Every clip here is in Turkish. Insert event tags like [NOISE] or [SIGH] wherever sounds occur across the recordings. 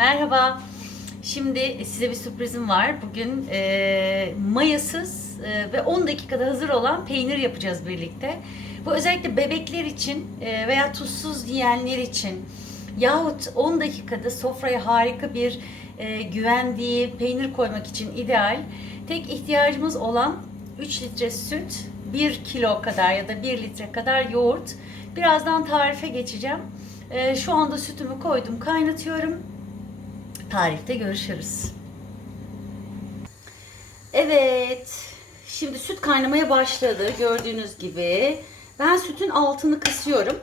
Merhaba. Şimdi size bir sürprizim var. Bugün e, mayasız e, ve 10 dakikada hazır olan peynir yapacağız birlikte. Bu özellikle bebekler için e, veya tuzsuz yiyenler için yahut 10 dakikada sofraya harika bir e, güvendiği peynir koymak için ideal. Tek ihtiyacımız olan 3 litre süt, 1 kilo kadar ya da 1 litre kadar yoğurt. Birazdan tarife geçeceğim. E, şu anda sütümü koydum, kaynatıyorum. Tarifte görüşürüz. Evet. Şimdi süt kaynamaya başladı. Gördüğünüz gibi. Ben sütün altını kısıyorum.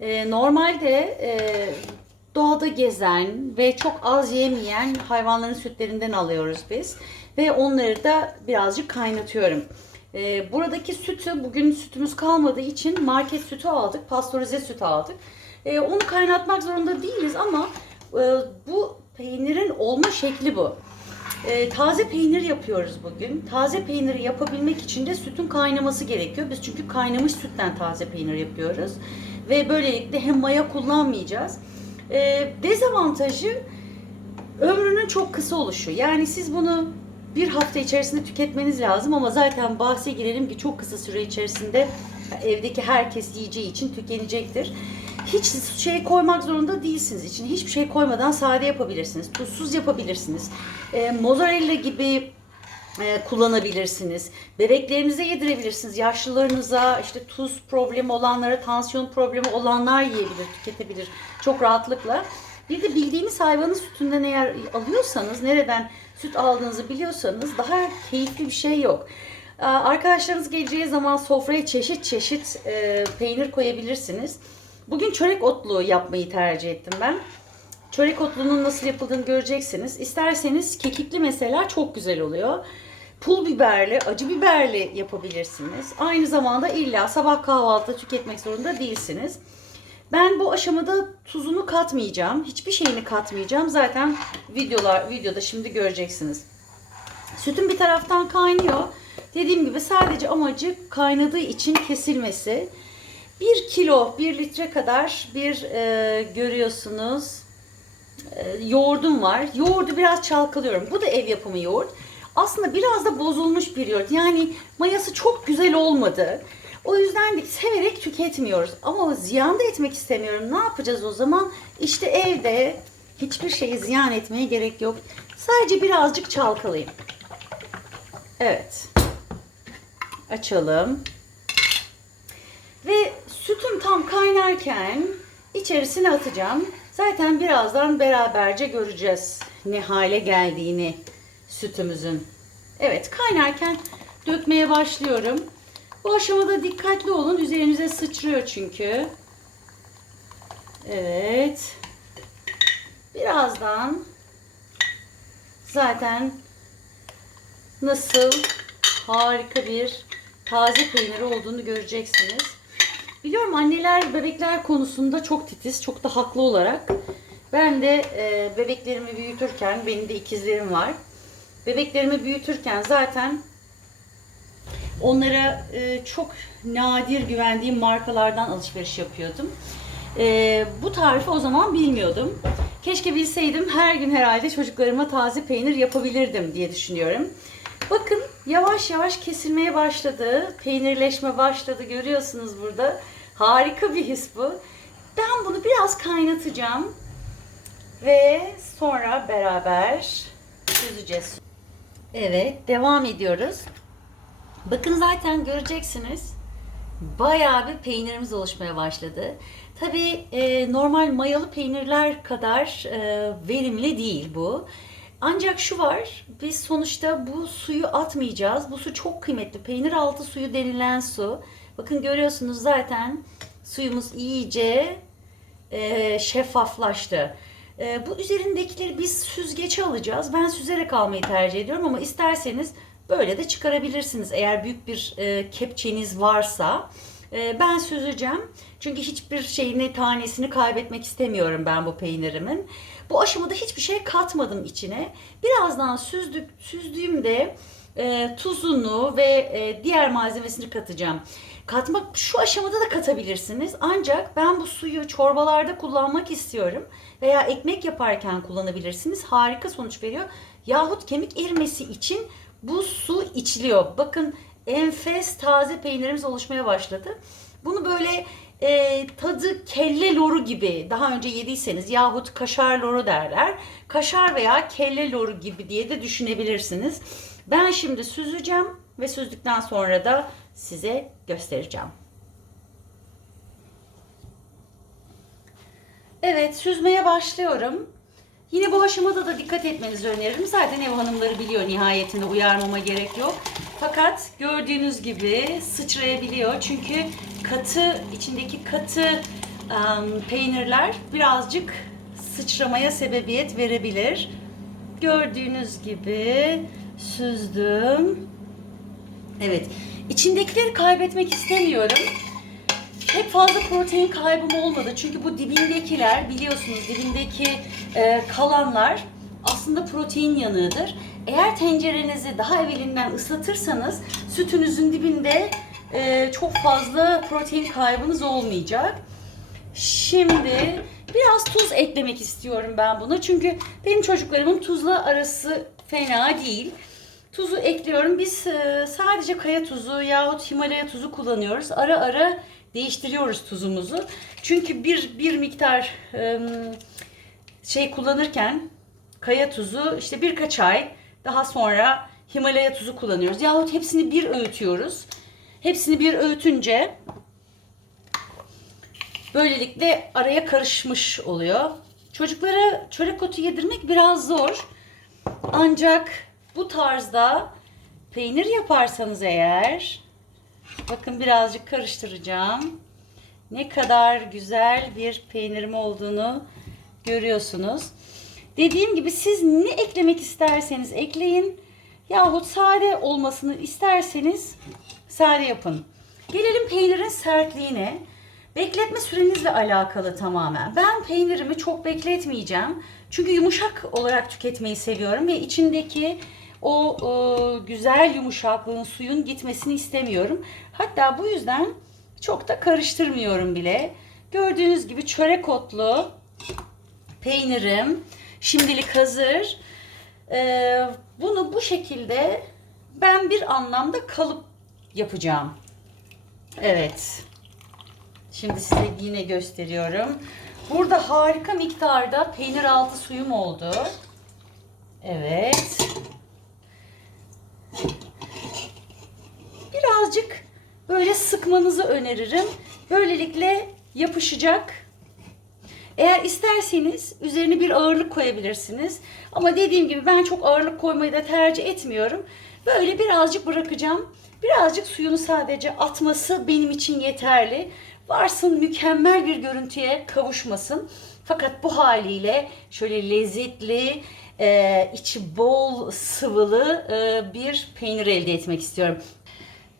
Ee, normalde e, doğada gezen ve çok az yemeyen hayvanların sütlerinden alıyoruz biz. Ve onları da birazcık kaynatıyorum. Ee, buradaki sütü, bugün sütümüz kalmadığı için market sütü aldık. Pastörize süt aldık. Ee, onu kaynatmak zorunda değiliz ama e, bu peynirin olma şekli bu. Ee, taze peynir yapıyoruz bugün. Taze peyniri yapabilmek için de sütün kaynaması gerekiyor. Biz çünkü kaynamış sütten taze peynir yapıyoruz. Ve böylelikle hem maya kullanmayacağız. Ee, dezavantajı ömrünün çok kısa oluşu. Yani siz bunu bir hafta içerisinde tüketmeniz lazım ama zaten bahse girelim ki çok kısa süre içerisinde evdeki herkes yiyeceği için tükenecektir. Hiç şey koymak zorunda değilsiniz. İçine hiçbir şey koymadan sade yapabilirsiniz. Tuzsuz yapabilirsiniz. E, mozzarella gibi e, kullanabilirsiniz. Bebeklerinize yedirebilirsiniz. Yaşlılarınıza, işte tuz problemi olanlara, tansiyon problemi olanlar yiyebilir, tüketebilir çok rahatlıkla. Bir de bildiğiniz hayvanın sütünden eğer alıyorsanız, nereden süt aldığınızı biliyorsanız daha keyifli bir şey yok. Arkadaşlarınız geleceği zaman sofraya çeşit çeşit e, peynir koyabilirsiniz. Bugün çörek otlu yapmayı tercih ettim ben. Çörek otlunun nasıl yapıldığını göreceksiniz. İsterseniz kekikli mesela çok güzel oluyor. Pul biberli, acı biberli yapabilirsiniz. Aynı zamanda illa sabah kahvaltıda tüketmek zorunda değilsiniz. Ben bu aşamada tuzunu katmayacağım. Hiçbir şeyini katmayacağım. Zaten videolar videoda şimdi göreceksiniz. Sütün bir taraftan kaynıyor. Dediğim gibi sadece amacı kaynadığı için kesilmesi. 1 kilo, 1 litre kadar bir e, görüyorsunuz e, yoğurdum var. Yoğurdu biraz çalkalıyorum. Bu da ev yapımı yoğurt. Aslında biraz da bozulmuş bir yoğurt. Yani mayası çok güzel olmadı. O yüzden de severek tüketmiyoruz. Ama ziyan da etmek istemiyorum. Ne yapacağız o zaman? İşte evde hiçbir şeyi ziyan etmeye gerek yok. Sadece birazcık çalkalayayım. Evet. Açalım. Ve sütüm tam kaynarken içerisine atacağım. Zaten birazdan beraberce göreceğiz ne hale geldiğini sütümüzün. Evet kaynarken dökmeye başlıyorum. Bu aşamada dikkatli olun. Üzerinize sıçrıyor çünkü. Evet. Birazdan zaten nasıl harika bir taze peyniri olduğunu göreceksiniz. Biliyorum anneler bebekler konusunda çok titiz, çok da haklı olarak. Ben de e, bebeklerimi büyütürken, benim de ikizlerim var. Bebeklerimi büyütürken zaten onlara e, çok nadir güvendiğim markalardan alışveriş yapıyordum. E, bu tarifi o zaman bilmiyordum. Keşke bilseydim her gün herhalde çocuklarıma taze peynir yapabilirdim diye düşünüyorum. Bakın yavaş yavaş kesilmeye başladı. Peynirleşme başladı. Görüyorsunuz burada. Harika bir his bu. Ben bunu biraz kaynatacağım. Ve sonra beraber süzeceğiz. Evet devam ediyoruz. Bakın zaten göreceksiniz. Bayağı bir peynirimiz oluşmaya başladı. Tabii e, normal mayalı peynirler kadar e, verimli değil bu. Ancak şu var, biz sonuçta bu suyu atmayacağız. Bu su çok kıymetli. Peynir altı suyu denilen su. Bakın görüyorsunuz zaten suyumuz iyice e, şeffaflaştı. E, bu üzerindekileri biz süzgeçe alacağız. Ben süzerek almayı tercih ediyorum ama isterseniz böyle de çıkarabilirsiniz. Eğer büyük bir e, kepçeniz varsa. E, ben süzeceğim. Çünkü hiçbir şeyini, tanesini kaybetmek istemiyorum ben bu peynirimin. Bu aşamada hiçbir şey katmadım içine. Birazdan süzdük, süzdüğümde e, tuzunu ve e, diğer malzemesini katacağım. Katmak şu aşamada da katabilirsiniz. Ancak ben bu suyu çorbalarda kullanmak istiyorum. Veya ekmek yaparken kullanabilirsiniz. Harika sonuç veriyor. Yahut kemik erimesi için bu su içiliyor. Bakın enfes taze peynirimiz oluşmaya başladı. Bunu böyle e, tadı kelle loru gibi daha önce yediyseniz yahut kaşar loru derler. Kaşar veya kelle loru gibi diye de düşünebilirsiniz. Ben şimdi süzeceğim ve süzdükten sonra da size göstereceğim. Evet süzmeye başlıyorum. Yine bu aşamada da dikkat etmenizi öneririm. Zaten ev hanımları biliyor nihayetinde uyarmama gerek yok. Fakat gördüğünüz gibi sıçrayabiliyor. Çünkü katı, içindeki katı ım, peynirler birazcık sıçramaya sebebiyet verebilir. Gördüğünüz gibi süzdüm. Evet, içindekileri kaybetmek istemiyorum. Pek fazla protein kaybım olmadı. Çünkü bu dibindekiler biliyorsunuz dibindeki e, kalanlar aslında protein yanığıdır. Eğer tencerenizi daha evvelinden ıslatırsanız sütünüzün dibinde e, çok fazla protein kaybınız olmayacak. Şimdi biraz tuz eklemek istiyorum ben buna. Çünkü benim çocuklarımın tuzla arası fena değil. Tuzu ekliyorum. Biz e, sadece kaya tuzu yahut Himalaya tuzu kullanıyoruz. Ara ara değiştiriyoruz tuzumuzu. Çünkü bir bir miktar şey kullanırken kaya tuzu işte birkaç ay daha sonra Himalaya tuzu kullanıyoruz. Yahut hepsini bir öğütüyoruz. Hepsini bir öğütünce böylelikle araya karışmış oluyor. Çocuklara çörek otu yedirmek biraz zor. Ancak bu tarzda peynir yaparsanız eğer bakın birazcık karıştıracağım. Ne kadar güzel bir peynirim olduğunu görüyorsunuz. Dediğim gibi siz ne eklemek isterseniz ekleyin. Yahut sade olmasını isterseniz sade yapın. Gelelim peynirin sertliğine. Bekletme sürenizle alakalı tamamen. Ben peynirimi çok bekletmeyeceğim. Çünkü yumuşak olarak tüketmeyi seviyorum ve içindeki o e, güzel yumuşaklığın suyun gitmesini istemiyorum. Hatta bu yüzden çok da karıştırmıyorum bile. Gördüğünüz gibi çörek otlu peynirim şimdilik hazır. Ee, bunu bu şekilde ben bir anlamda kalıp yapacağım. Evet. Şimdi size yine gösteriyorum. Burada harika miktarda peynir altı suyum oldu. Evet. Birazcık böyle sıkmanızı öneririm. Böylelikle yapışacak. Eğer isterseniz üzerine bir ağırlık koyabilirsiniz. Ama dediğim gibi ben çok ağırlık koymayı da tercih etmiyorum. Böyle birazcık bırakacağım. Birazcık suyunu sadece atması benim için yeterli. Varsın mükemmel bir görüntüye kavuşmasın. Fakat bu haliyle şöyle lezzetli, e, içi bol sıvılı e, bir peynir elde etmek istiyorum.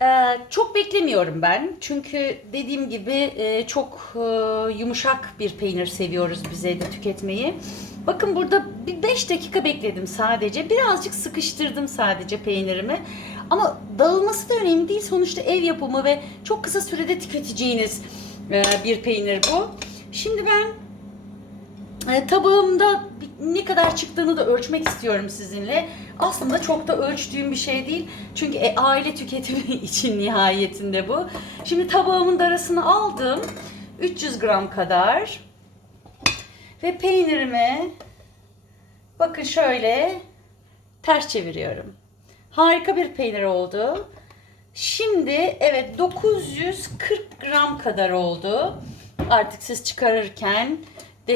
Ee, çok beklemiyorum ben. Çünkü dediğim gibi e, çok e, yumuşak bir peynir seviyoruz bize de tüketmeyi. Bakın burada bir 5 dakika bekledim sadece. Birazcık sıkıştırdım sadece peynirimi. Ama dağılması da önemli değil. Sonuçta ev yapımı ve çok kısa sürede tüketeceğiniz e, bir peynir bu. Şimdi ben e, tabağımda ne kadar çıktığını da ölçmek istiyorum sizinle. Aslında çok da ölçtüğüm bir şey değil. Çünkü e, aile tüketimi [LAUGHS] için nihayetinde bu. Şimdi tabağımın darasını aldım. 300 gram kadar. Ve peynirimi bakın şöyle ters çeviriyorum. Harika bir peynir oldu. Şimdi evet 940 gram kadar oldu. Artık siz çıkarırken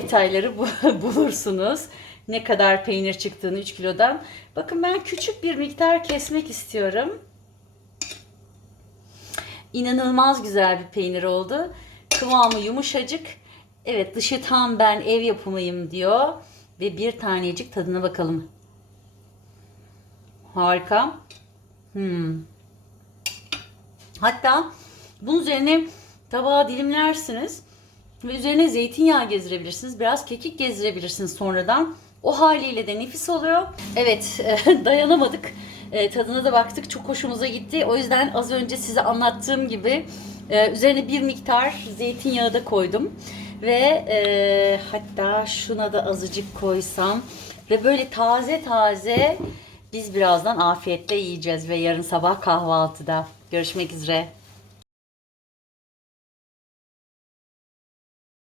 detayları [LAUGHS] bulursunuz. Ne kadar peynir çıktığını 3 kilodan. Bakın ben küçük bir miktar kesmek istiyorum. İnanılmaz güzel bir peynir oldu. Kıvamı yumuşacık. Evet dışı tam ben ev yapımıyım diyor. Ve bir tanecik tadına bakalım. Harika. Hmm. Hatta bunun üzerine tabağa dilimlersiniz. Ve üzerine zeytinyağı gezdirebilirsiniz. Biraz kekik gezdirebilirsiniz sonradan. O haliyle de nefis oluyor. Evet [LAUGHS] eh, dayanamadık. Eh, tadına da baktık. Çok hoşumuza gitti. O yüzden az önce size anlattığım gibi eh, üzerine bir miktar zeytinyağı da koydum. Ve e, hatta şuna da azıcık koysam. Ve böyle taze taze biz birazdan afiyetle yiyeceğiz ve yarın sabah kahvaltıda. Görüşmek üzere.